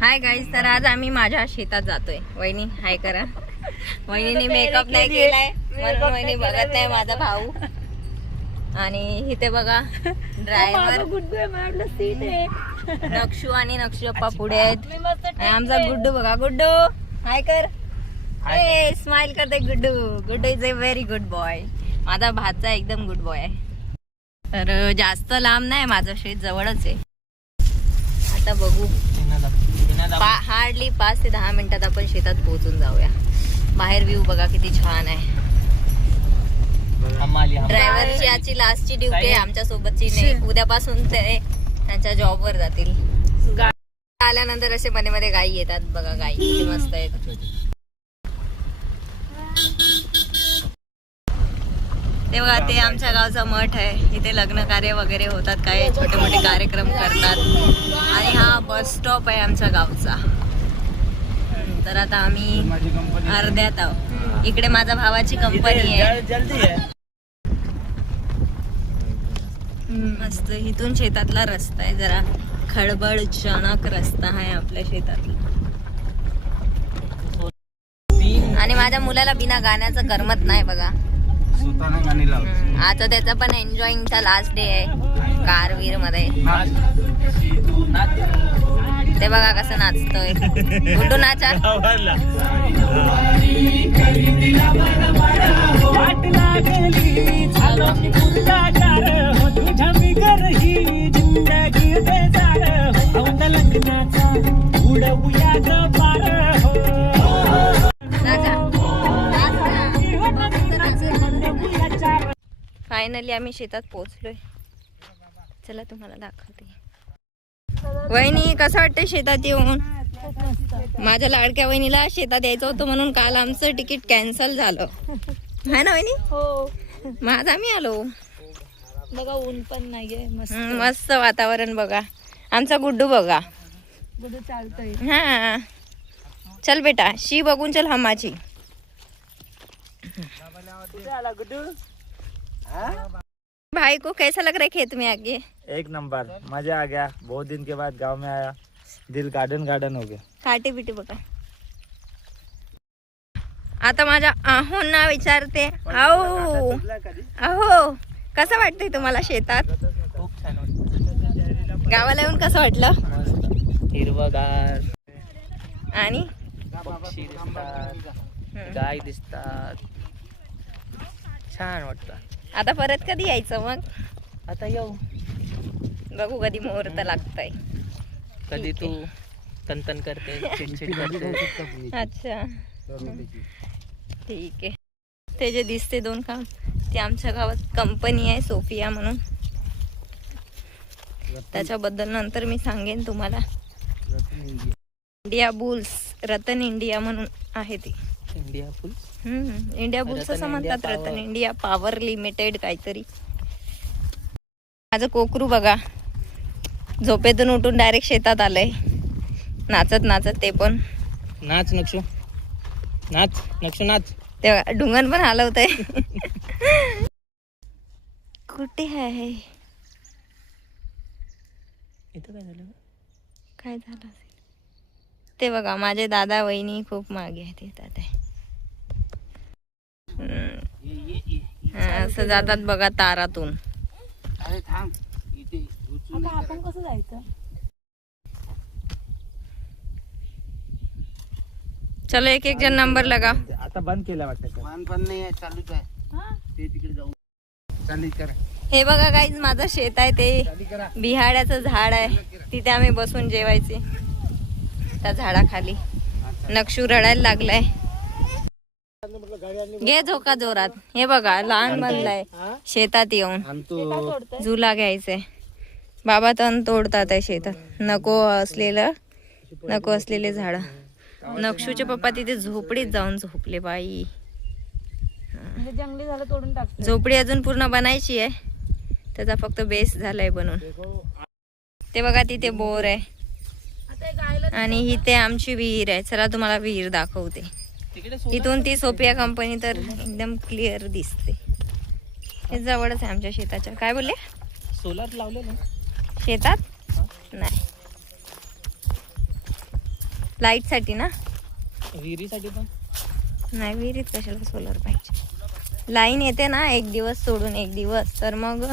Hi guys, तर आज आम्ही माझ्या शेतात जातोय. वहिनी हाय करा. वहिनीने मेकअप नाही केलाय म्हणून वहिनी बघत नाही माझा भाऊ. आणि इथे बघा ड्रायव्हर नक्षू आणि नक्षू पप्पा पुढे आहेत. आणि आमचा गुड्डू बघा, गुड्डू हाय कर. ए स्माइल करते Guddu. Guddu is a very good boy. माझा भाचा एकदम गुड बॉय आहे. तर जास्त लांब नाही, माझं शेत जवळच आहे. आता बघू, हार्डली 5 ते 10 मिनिटात आपण शेतात पोहोचून जाऊया. बाहेर व्ह्यू बघा किती छान आहे. ड्रायव्हरची आजची लास्टची ड्युटी आहे, आमच्या सोबतची नाही. उद्यापासून ते त्यांच्या जॉबवर जातील. आल्यानंतर असे मध्ये मध्ये गायी येतात बघा, गायी किती मस्त आहेत. ते बघा, ते आमच्या गावचा मठ आहे. इथे लग्न कार्य वगैरे होतात, काय छोटे मोठे कार्यक्रम करतात. आणि हा बस स्टॉप आहे आमच्या गावचा. तर आता आम्ही अर्ध्यात आहोत. इकडे माझ्या भावाची कंपनी आहे. मस्त इथून शेतातला रस्ता आहे. जरा खडबडजनक रस्ता आहे आपल्या शेतातला. आणि माझ्या मुलाला बिना गाण्याचं करमत नाही बघा. आता त्याचा पण एन्जॉयिंगचा लास्ट डे आहे कारवीर मध्ये. ते बघा कसं नाचतोय. गुड्डू नाचा. फायनली आम्ही शेतात पोहोचलोय. चला तुम्हाला दाखवते. वहिनी कसं वाटतंय शेतात येऊन? माझ्या लाडक्या वहिनीला शेतात यायचं होतं म्हणून काल आमचं तिकीट कॅन्सल झालं है ना वहिनी? हो. माझा आम्ही आलो बघा, ऊन पण नाहीये. मस्त वातावरण बघा. आमचा गुड्डू बघा, गुड्डू चालतोय. हाँ चल बेटा, शी बघून चल हमाची. भाई को कैसा लग रहा है खेत में आके? एक नंबर, मजा आ गया. बहुत दिन के बाद गांव में आया, दिल गार्डन गार्डन हो गया. काटे बिटे बघा. आता माझ्या आहोंना विचारते, अहो अहो कसं वाटतंय तुम्हाला शेतात? खूप छान वाटतं. गावाला येऊन कसं वाटलं? हिरवगार आणि पक्षी दिसतात, गाय दिसतात, छान वाटतं. आता परत कधी यायचं मग? आता येऊ, बघू कधी मुहूर्त लागतंय. कधी तू तन करते, चिडचिड करते. अच्छा ठीक आहे. ते जे दिसते 2 काम, ते आमच्या गावात कंपनी आहे सोफिया म्हणून. त्याच्याबद्दल नंतर मी सांगेन तुम्हाला. इंडिया बुल्स, रतन इंडिया म्हणून आहे ती. इंडिया फुल इंडिया बुल्स असं म्हणतात. रतन इंडिया पॉवर लिमिटेड काहीतरी. माझं कोकरू बघा, झोपेतून उठून डायरेक्ट शेतात आलंय, नाचत नाचत. ते पण नाच नक्षू, नाच नक्षू नाच. तेव्हा ढुंगण पण हलवतंय. कुठे आहे? इथं काय झालं? काय झालं असेल ते बघा. माझे दादा वहिनी खूप मागे आहेत, येतात आहे. असं जातात बघा तारातून. आपण कसं जायचं? चलो एक एक जण नंबर लगा. आता बंद केला वाटतं. पण नाही आहे, चालूच आहे. ते तिकडे जाऊ. चालू करा. हे बघा गाईज, माझं शेत आहे. ते बिहाड्याचं झाड आहे, तिथे आम्ही बसून जेवायचे त्या झाडाखाली. नक्षू रडायला लागलाय. घे झोका जोरात. हे बघा लहान बनलाय शेतात येऊन. झुला घ्यायचंय. बाबा तण तोडतात आहे शेतात. नको असलेले झाड. नक्षूचे पप्पा तिथे झोपडीत जाऊन झोपले बाई. जंगली झालं तोडून टाकतो. झोपडी अजून पूर्ण बनायची आहे, त्याचा फक्त बेस झालाय बनून. ते बघा तिथे बोर आहे आणि इथे आमची विहीर आहे. चला तुम्हाला विहीर दाखवते. इथून ती सोफिया कंपनी तर एकदम क्लिअर दिसते. हे जवळच आहे आमच्या शेताच्या. काय बोलले? सोलार लावलेलं शेतात? नाही. लाईट साठी ना? विहिरीसाठी पण नाही, विहिरीत कशाला सोलर पाहिजे. लाईन येते ना एक दिवस सोडून एक दिवस, तर मग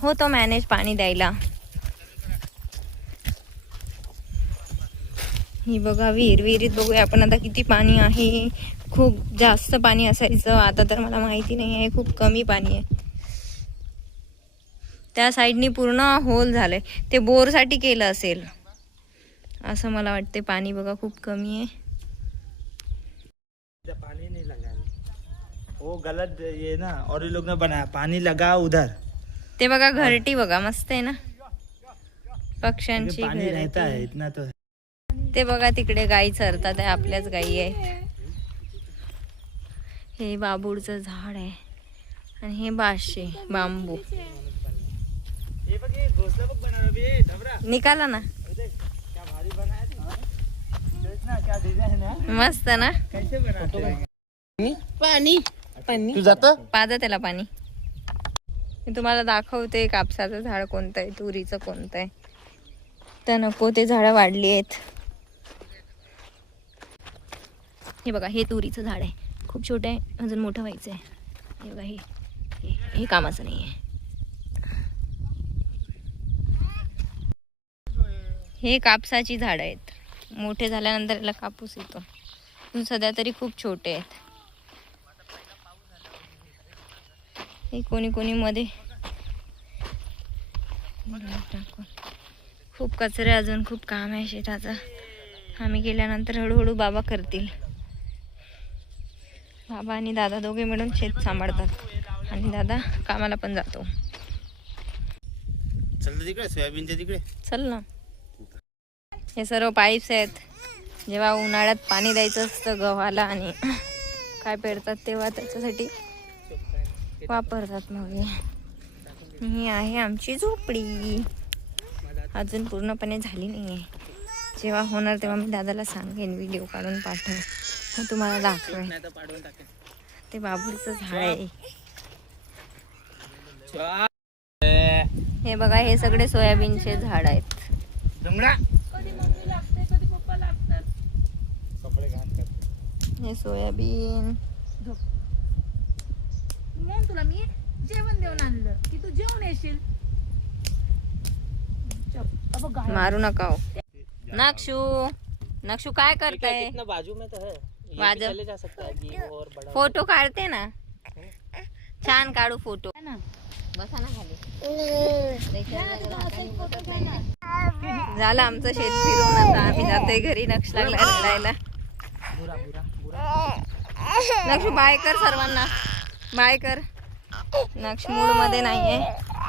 होतो मॅनेज पाणी द्यायला. ही बघा विहिरीत बघूया आपण आता किती पाणी आहे. खूप जास्त पाणी असायचं, आता तर मला माहिती नाही आहे, खूप कमी पाणी आहे. त्या साईडनी पूर्ण होल झालंय, ते बोरसाठी केलं असेल असं मला वाटते. पाणी बघा खूप कमी आहे. पानी नहीं लगा, वो गलत ये ना, और ये लोग ने बनाया पानी लगा उधर. ते बघा घरटी बघा मस्त आहे ना, पक्ष्यांची पानी रहता है घरटी. इतना तो. ते बघा तिकडे गाई चरतात आहे, आपल्याच गाई आहे. हे बाबूळचं झाड आहे आणि हे बाशे बांबू. ये बघ, ये घोसला बघ बनाया बे डबरा. निकाला ना, देख क्या भारी बनाया था. देखना क्या डिजाइन है, मस्त ना. कैसे बनाते हैं. पाणी तू जात पाजा त्याला पाणी. मी तुम्हाला दाखवते कापसाचं झाड कोणतं आहे, तुरीचं कोणतं आहे. तर नको ते झाडं वाढली आहेत. हे बघा हे तुरीचं झाड आहे, खूप छोटं आहे, अजून मोठं व्हायचं आहे. हे बघा हे कामाचं नाही आहे. हे कापसाची झाडं आहेत, मोठे झाल्यानंतर याला कापूस येतो. पण सध्या तरी खूप छोटे आहेत. हे कोणी कोणी मध्ये टाकून. खूप कचरे, अजून खूप काम आहे शेताचं. आम्ही गेल्यानंतर हळूहळू बाबा करतील. बाबा आणि दादा दोघे मिळून शेत सांभाळतात आणि दादा कामाला पण जातो. चल तिकडे सोयाबीनच्या तिकडे चल ना. हे सर्व पाईप्स आहेत, जेव्हा उन्हाळ्यात पाणी द्यायचं असतं गव्हाला आणि काय पेरतात तेव्हा त्याच्यासाठी वापरतात. मग ही आहे आमची झोपडी, अजून पूर्णपणे झाली नाही आहे. जेव्हा होणार तेव्हा मी दादाला सांगेन, व्हिडिओ काढून पाठव, मग तुम्हाला दाखवेन. नाही तर पाडून टाकेन. ते बाबूचं झाड आहे. हे बघा हे सगळे सोयाबीनचे झाड आहेत. डोंगरा कधी मम्मी लागते कधी पप्पा लागतात. कपडे घाण करते. हे सोयाबीन. मग तुला मी जेवण देऊन आणलं की तू जेवण येशील. मारू नका हो. नक्षू काय करताय? इतना बाजू में तो है, ये बाजू- भी चले जा सकता है ये और बड़ा. फोटो काढते ना, छान काढू फोटो. ना. बसा ना खाली. झालं आमचं शेत फिरून, आता आम्ही जातोय घरी. नक्ष लागला रडायला. नक्ष बाय कर सर्वांना, बाय कर. नक्ष मूड मध्ये नाहीये.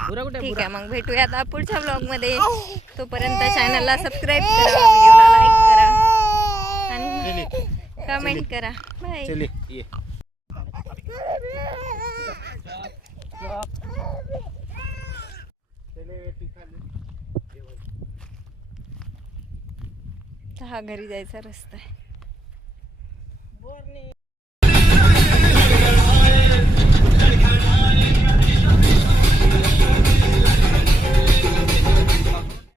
बुरा कुठे ठीक आहे, मग भेटूया आता पुढच्या ब्लॉग मध्ये. तोपर्यंत चॅनलला सबस्क्राईब करा, व्हिडिओला लाईक करा आणि कमेंट करा. बाय. चलिए ये हा घरी जायचा रस्ता आहे.